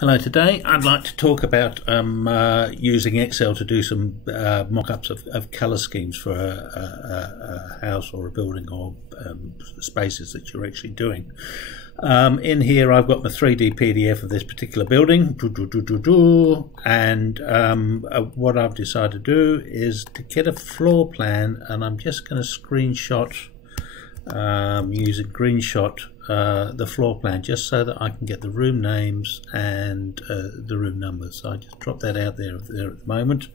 Hello, today I'd like to talk about using Excel to do some mock-ups of colour schemes for a house or a building or spaces that you're actually doing. In here I've got my 3D PDF of this particular building, and what I've decided to do is to get a floor plan, and I'm just going to screenshot using Greenshot the floor plan just so that I can get the room names and the room numbers. So I just drop that out there at the moment.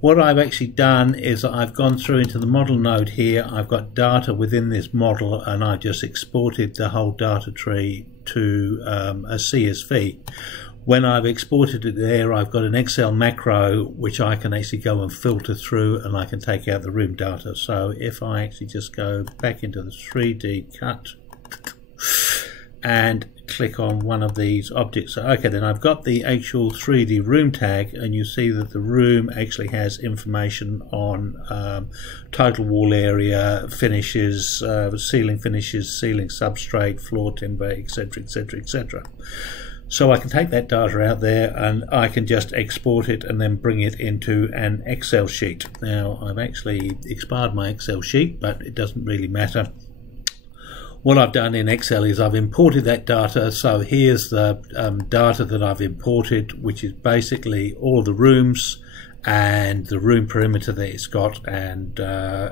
What I've actually done is I've gone through into the model node here. I've got data within this model, and I just exported the whole data tree to a CSV. When I've exported it there, I've got an Excel macro which I can actually go and filter through, and I can take out the room data. So if I actually just go back into the 3D cut and click on one of these objects. Okay, then I've got the actual 3D room tag, and you see that the room actually has information on total wall area, finishes, ceiling finishes, ceiling substrate, floor timber, etc, etc, etc. So I can take that data out there and I can just export it and then bring it into an Excel sheet. Now I've actually expired my Excel sheet, but it doesn't really matter. What I've done in Excel is I've imported that data. So here's the data that I've imported, which is basically all the rooms and the room perimeter that it's got, and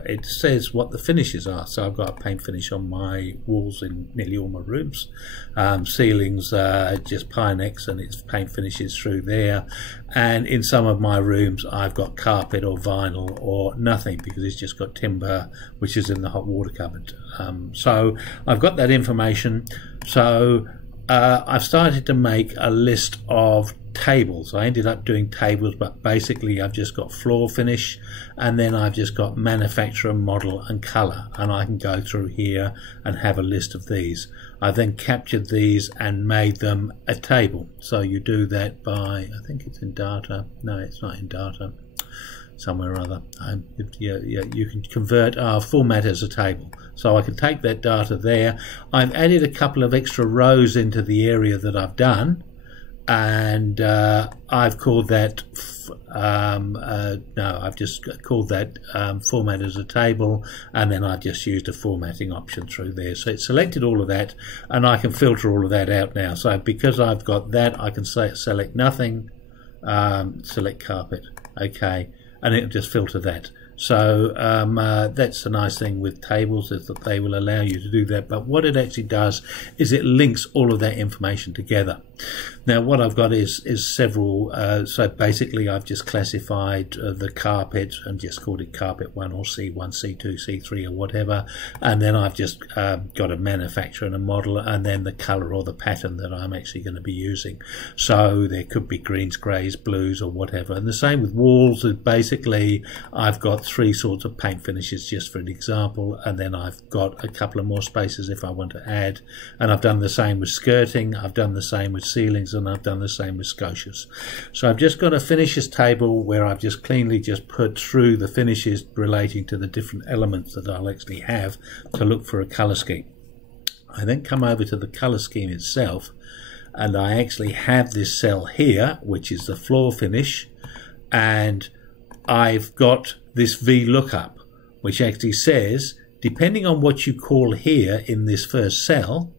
it says what the finishes are. So I've got a paint finish on my walls in nearly all my rooms. Ceilings just Pinex, and it's paint finishes through there. And in some of my rooms I've got carpet or vinyl or nothing, because it's just got timber, which is in the hot water cupboard. So I've got that information. So I've started to make a list of tables. I ended up doing tables, but basically I've just got floor finish, and then I've just got manufacturer, model and color, and I can go through here and have a list of these. I then captured these and made them a table. So you do that by, I think it's in data. No, it's not in data, somewhere or other. You can convert format as a table. So I can take that data there. I've added a couple of extra rows into the area that I've done, and I've called that I've just called that format as a table, and then I've just used a formatting option through there. So it selected all of that, and I can filter all of that out now. So because I've got that, I can say select nothing, select carpet, okay, and it'll just filter that. So that's the nice thing with tables, is that they will allow you to do that. But what it actually does is it links all of that information together. Now what I've got is several, so basically I've just classified the carpet and just called it carpet 1 or C1, C2, C3 or whatever, and then I've just got a manufacturer and a model, and then the color or the pattern that I'm actually going to be using. So there could be greens, greys, blues or whatever. And the same with walls. Basically I've got 3 sorts of paint finishes, just for an example, and then I've got a couple of more spaces if I want to add. And I've done the same with skirting, I've done the same with ceilings, and I've done the same with scotias. So I've just got a finishes table where I've just cleanly just put through the finishes relating to the different elements that I'll actually have to look for a color scheme. I then come over to the color scheme itself, and I actually have this cell here, which is the floor finish, and I've got this Vlookup, which actually says, depending on what you call here in this first cell,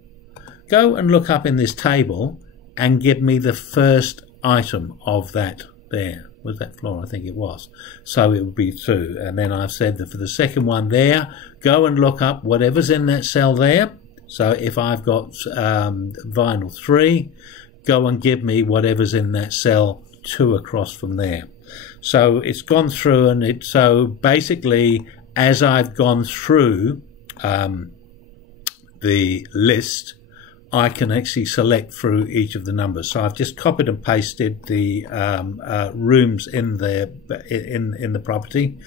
go and look up in this table and give me the first item of that there. Was that floor? I think it was. So it would be 2. And then I've said that for the second one there, go and look up whatever's in that cell there. So if I've got vinyl 3, go and give me whatever's in that cell 2 across from there. So it's gone through, and so basically as I've gone through the list, I can actually select through each of the numbers. So I've just copied and pasted the rooms in the property,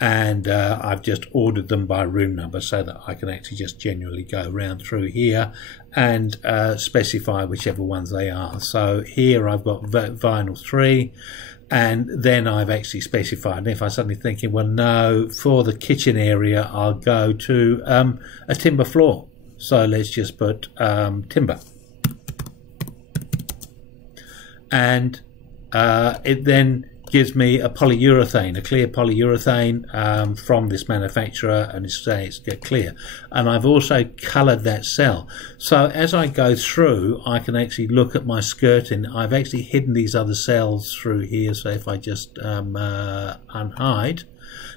and I've just ordered them by room number so that I can actually just generally go around through here and specify whichever ones they are. So here I've got vinyl 3, and then I've actually specified. And if I'm suddenly thinking, well, no, for the kitchen area I'll go to a timber floor. So let's just put timber. and it then gives me a polyurethane, a clear polyurethane from this manufacturer, and it says get clear. And I've also coloured that cell. So as I go through, I can actually look at my skirting. I've actually hidden these other cells through here. So if I just unhide,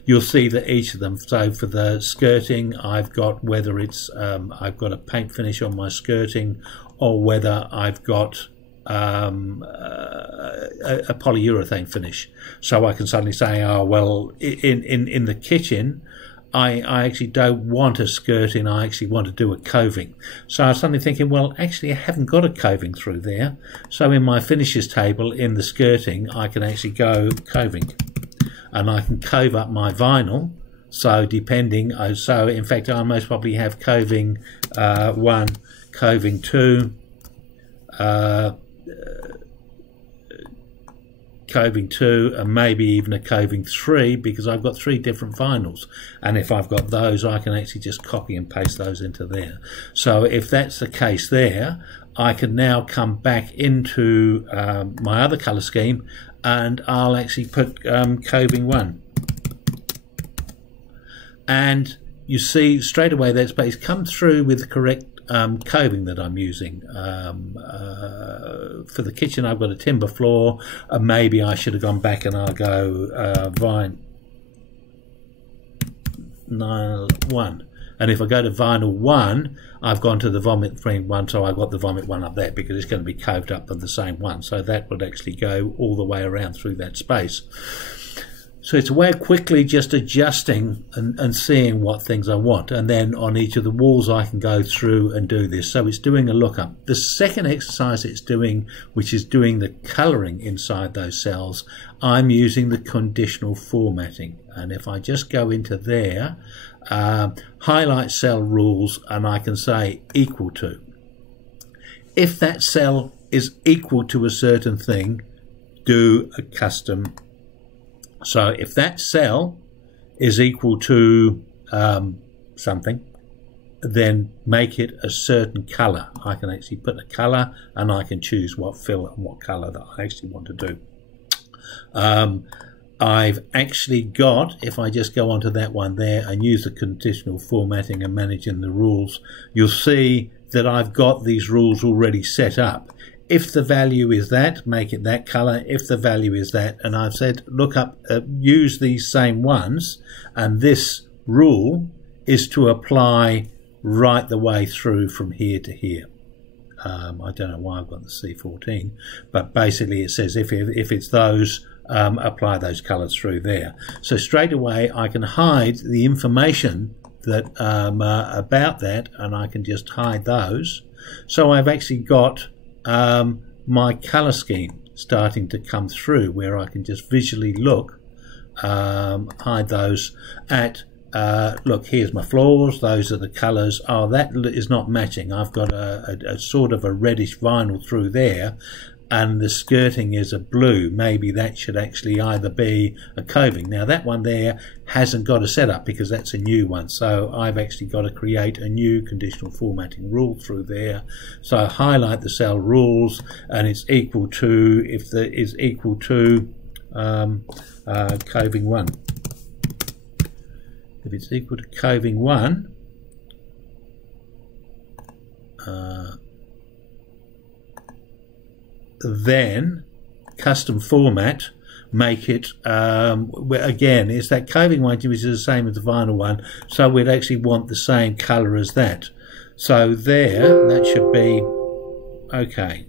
you'll see that each of them. So for the skirting, I've got whether it's I've got a paint finish on my skirting, or whether I've got a polyurethane finish. So I can suddenly say, oh well, in the kitchen I actually don't want a skirting, I actually want to do a coving. So I was suddenly thinking, well actually I haven't got a coving through there, so in my finishes table in the skirting I can actually go coving, and I can cove up my vinyl. So depending, so in fact I most probably have coving 1, coving 2, coving 2, and maybe even a coving 3, because I've got 3 different vinyls, and if I've got those I can actually just copy and paste those into there. So if that's the case there, I can now come back into my other colour scheme, and I'll actually put coving 1, and you see straight away that it's come through with the correct coving that I'm using. For the kitchen I've got a timber floor, and maybe I should have gone back and I'll go vinyl 1, and if I go to vinyl 1 I've gone to the vomit green 1, so I've got the vomit 1 up there because it's going to be coved up with the same one, so that would actually go all the way around through that space. So it's a way of quickly just adjusting and seeing what things I want, and then on each of the walls I can go through and do this. So it's doing a lookup. The second exercise it's doing, which is doing the colouring inside those cells, I'm using the conditional formatting. And if I just go into there, highlight cell rules, and I can say equal to. If that cell is equal to a certain thing, do a custom. So if that cell is equal to something, then make it a certain colour. I can actually put a colour, and I can choose what fill and what colour that I actually want to do. I've actually got, if I just go onto that one there and use the conditional formatting and managing the rules, you'll see that I've got these rules already set up. If the value is that, make it that color. If the value is that, and I've said look up, use these same ones, and this rule is to apply right the way through from here to here. I don't know why I've got the C14, but basically it says if it's those, apply those colors through there. So straight away I can hide the information that about that, and I can just hide those. So I've actually got my color scheme starting to come through, where I can just visually look, hide those at look, here's my floors, those are the colors. Oh, that is not matching. I've got a sort of a reddish vinyl through there, and the skirting is a blue. Maybe that should actually either be a coving. Now that one there hasn't got a setup because that's a new one, so I've actually got to create a new conditional formatting rule through there. So I highlight the cell rules, and it's equal to, if that is equal to coving 1. If it's equal to coving 1, then custom format, make it again, it's that coving one which is the same as the vinyl one, so we'd actually want the same color as that. So there, that should be okay.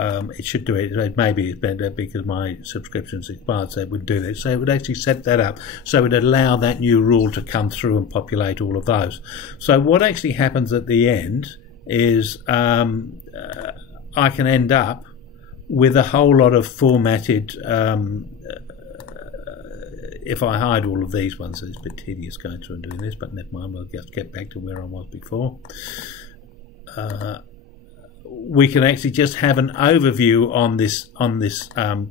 It should do it. Maybe it's better because my subscription's expired, so it would do that. So it would actually set that up, so it would allow that new rule to come through and populate all of those. So what actually happens at the end is I can end up with a whole lot of formatted, if I hide all of these ones. It's a bit tedious going through and doing this, but never mind, we'll just get back to where I was before. We can actually just have an overview on this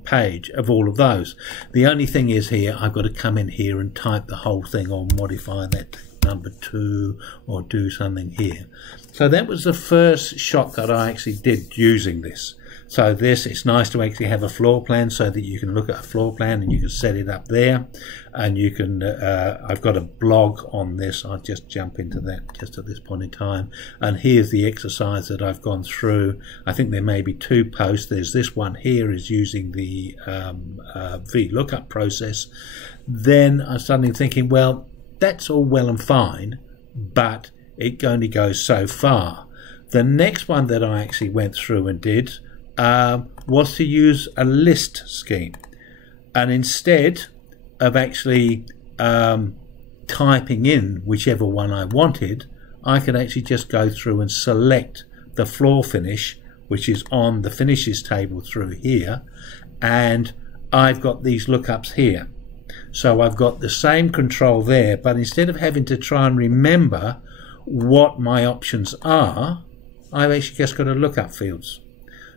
page of all of those. The only thing is here, I've got to come in here and type the whole thing or modify that number 2 or do something here. So that was the first shot that I actually did using this. So it's nice to actually have a floor plan so that you can look at a floor plan and you can set it up there, and you can I've got a blog on this. I'll just jump into that just at this point in time, and here's the exercise that I've gone through. I think there may be 2 posts. There's this one here is using the Vlookup process. Then I'm suddenly thinking, well, that's all well and fine, but it only goes so far. The next one that I actually went through and did was to use a list scheme, and instead of actually typing in whichever one I wanted, I could actually just go through and select the floor finish, which is on the finishes table through here, and I've got these lookups here. So I've got the same control there, but instead of having to try and remember what my options are, I've actually just got a lookup fields.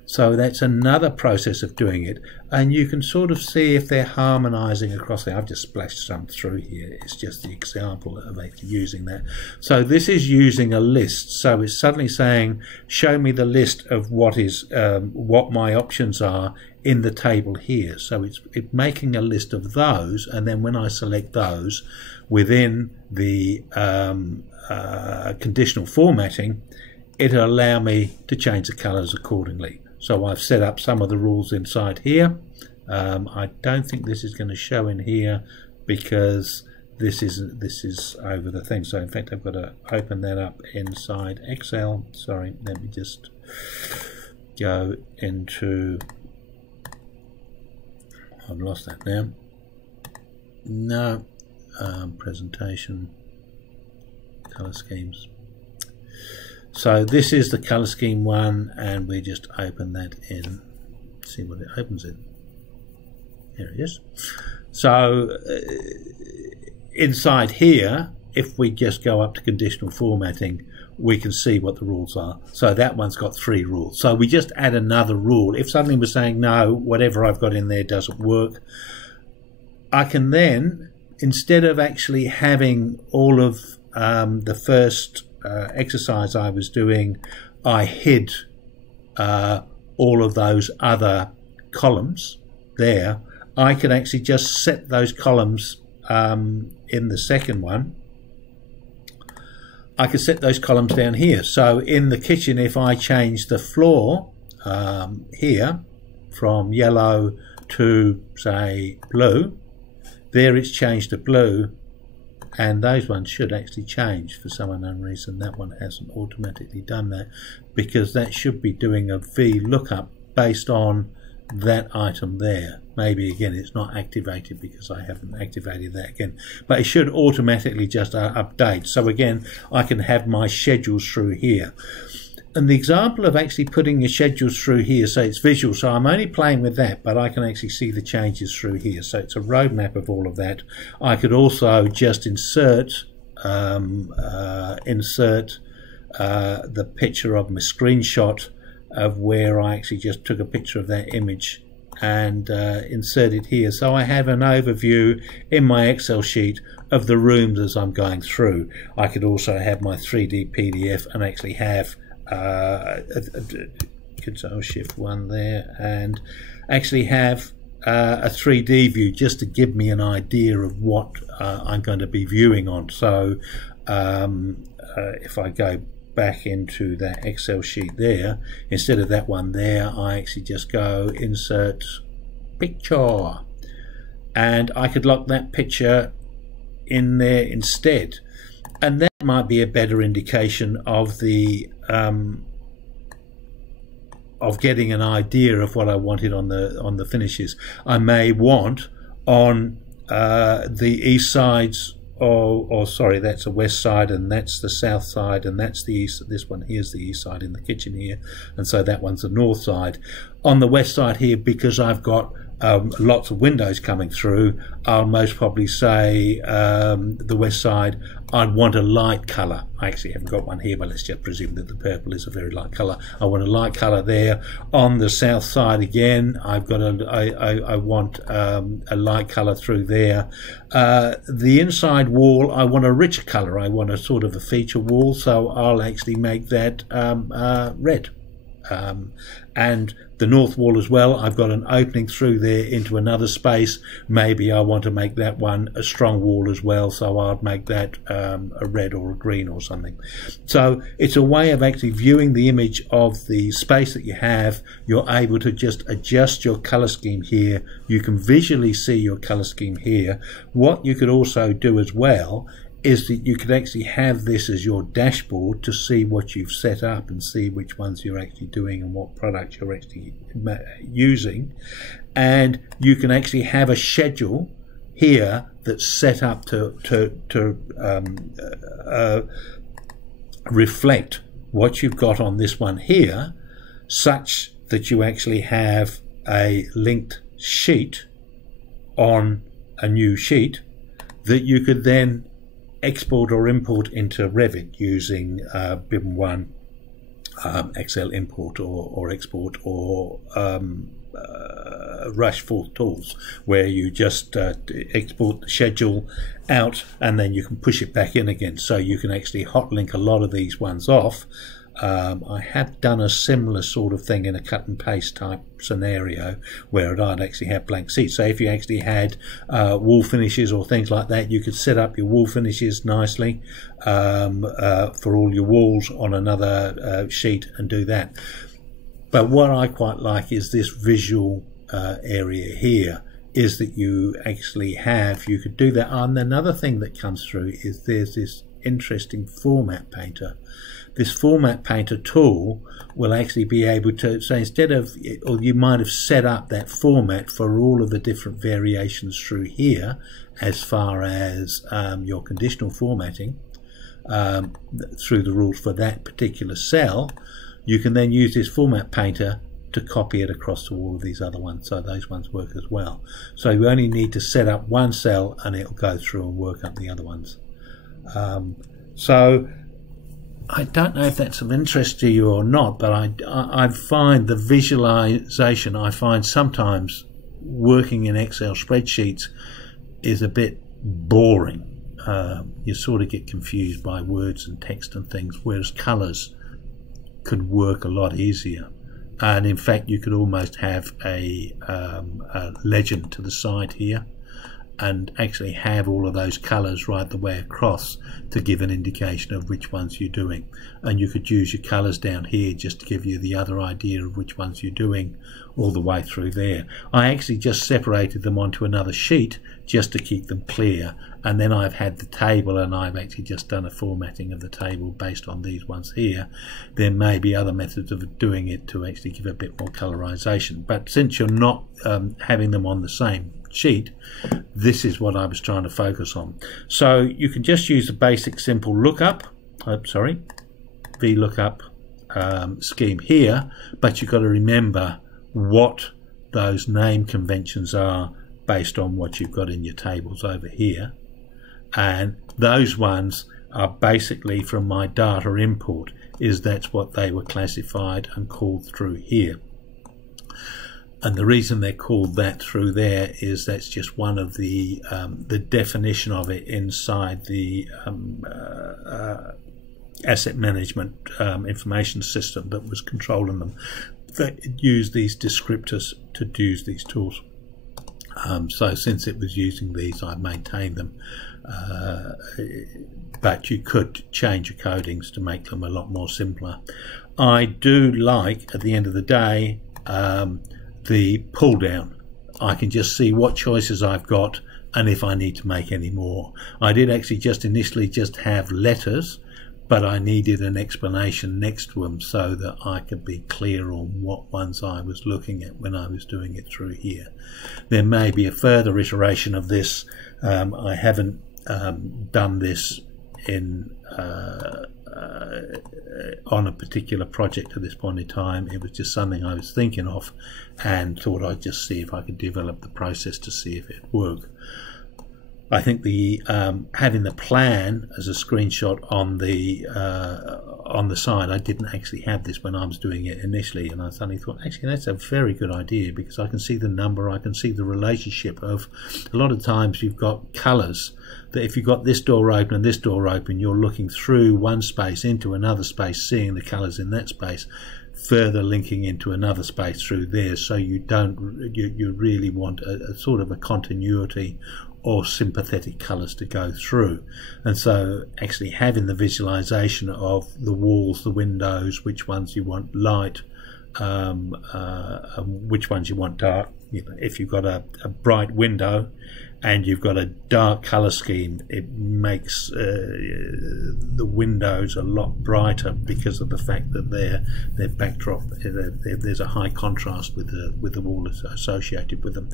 So that's another process of doing it, and you can sort of see if they're harmonizing across there. I've just splashed some through here. It's just the example of actually using that. So this is using a list. So it's suddenly saying, show me the list of what my options are in the table here. So it's making a list of those, and then when I select those within the conditional formatting, it'll allow me to change the colors accordingly. So I've set up some of the rules inside here. I don't think this is going to show in here because this is over the thing. So in fact, I've got to open that up inside Excel. Sorry, let me just go into. I've lost that now. No, presentation, color schemes. So this is the color scheme one, and we just open that in, see what it opens in. Here it is. So inside here, if we just go up to conditional formatting, we can see what the rules are. So that one's got 3 rules. So we just add another rule. If something was saying, no, whatever I've got in there doesn't work, I can then, instead of actually having all of the first exercise I was doing, I hid all of those other columns there. I can actually just set those columns in the second one. I could set those columns down here. So in the kitchen, if I change the floor here from yellow to, say, blue, there it's changed to blue, and those ones should actually change. For some unknown reason, that one hasn't automatically done that, because that should be doing a Vlookup based on that item there. Maybe again it's not activated because I haven't activated that again, but it should automatically just update. So again, I can have my schedules through here. And the example of actually putting your schedules through here, so it's visual, so I'm only playing with that, but I can actually see the changes through here. So it's a roadmap of all of that. I could also just insert the picture of my screenshot of where I actually just took a picture of that image and insert it here. So I have an overview in my Excel sheet of the rooms as I'm going through. I could also have my 3D PDF and actually have Control Shift 1 there, and actually have a 3D view just to give me an idea of what I'm going to be viewing on. So if I go back into that Excel sheet there, instead of that one there, I actually just go insert picture, and I could lock that picture in there instead. And that might be a better indication of the of getting an idea of what I wanted on the finishes. I may want on the east sides, or sorry, that's the west side, and that's the south side, and that's the east. This one here's the east side in the kitchen here, and so that one's the north side. On the west side here, because I've got lots of windows coming through, I'll most probably say the west side, I'd want a light colour. I actually haven't got one here, but let's just presume that the purple is a very light colour. I want a light colour there. On the south side again, I've got I want a light colour through there. The inside wall, I want a rich colour. I want a sort of a feature wall, so I'll actually make that red. And the north wall as well, I've got an opening through there into another space. Maybe I want to make that one a strong wall as well, so I'd make that a red or a green or something. So it's a way of actually viewing the image of the space that you have. You're able to just adjust your color scheme here. You can visually see your color scheme here. What you could also do as well is that you could actually have this as your dashboard to see what you've set up and see which ones you're actually doing and what products you're actually using. And you can actually have a schedule here that's set up to reflect what you've got on this one here, such that you actually have a linked sheet on a new sheet that you could then export or import into Revit using BIM1 Excel import or export or Rush Forth tools, where you just export the schedule out and then you can push it back in again. So you can actually hot link a lot of these ones off. I have done a similar sort of thing in a cut and paste type scenario where I'd actually have blank sheets. So if you actually had wall finishes or things like that, you could set up your wall finishes nicely for all your walls on another sheet and do that. But what I quite like is this visual area here, is that you actually have, you could do that. And another thing that comes through is there's this interesting format painter. This format painter tool will actually be able to, so instead of, or you might have set up that format for all of the different variations through here as far as your conditional formatting through the rules for that particular cell. You can then use this format painter to copy it across to all of these other ones, so those ones work as well. So you only need to set up one cell and it'll go through and work up the other ones. So I don't know if that's of interest to you or not, but I find the visualization, I find sometimes working in Excel spreadsheets is a bit boring. You sort of get confused by words and text and things, whereas colours could work a lot easier. And in fact, you could almost have a legend to the side here and actually have all of those colours right the way across to give an indication of which ones you're doing. And you could use your colours down here just to give you the other idea of which ones you're doing all the way through there. I actually just separated them onto another sheet just to keep them clear, and then I've had the table and I've actually just done a formatting of the table based on these ones here. There may be other methods of doing it to actually give a bit more colorization, but since you're not having them on the same sheet, this is what I was trying to focus on. So you can just use a basic simple lookup, VLOOKUP scheme here, but you've got to remember what those name conventions are based on what you've got in your tables over here, and those ones are basically from my data import, is that's what they were classified and called through here. And the reason they're called that through there is that's just one of the definition of it inside the asset management information system that was controlling them. That used these descriptors to use these tools. So since it was using these, I've maintained them. But you could change your codings to make them a lot more simpler. I do like, at the end of the day, the pull down. I can just see what choices I've got and if I need to make any more. I did actually just initially just have letters, but I needed an explanation next to them so that I could be clear on what ones I was looking at when I was doing it through here. There may be a further iteration of this. I haven't done this in on a particular project at this point in time. It was just something I was thinking of and thought I'd just see if I could develop the process to see if it worked. I think the having the plan as a screenshot on the side, I didn't actually have this when I was doing it initially, and I suddenly thought, actually, that's a very good idea, because I can see the number, I can see the relationship of, a lot of times you've got colours that if you've got this door open and this door open, you're looking through one space into another space, seeing the colours in that space, further linking into another space through there. So you really want a sort of a continuity or sympathetic colours to go through. And so actually having the visualization of the walls, the windows, which ones you want light, which ones you want dark. You know, if you've got a bright window and you've got a dark color scheme, it makes the windows a lot brighter because of the fact that their backdrop, there's a high contrast with the wall associated with them.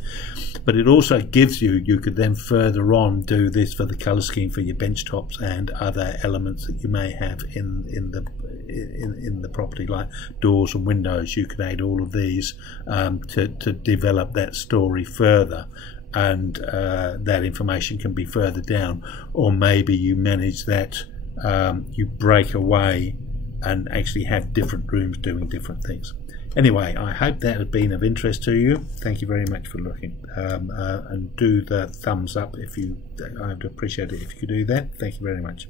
But it also gives you could then further on do this for the color scheme for your bench tops and other elements that you may have in the property, like doors and windows. You could add all of these to develop that story further, and that information can be further down. Or maybe you manage that, you break away and actually have different rooms doing different things. Anyway, I hope that has been of interest to you. Thank you very much for looking, and do the thumbs up if you, I would appreciate it if you could do that. Thank you very much.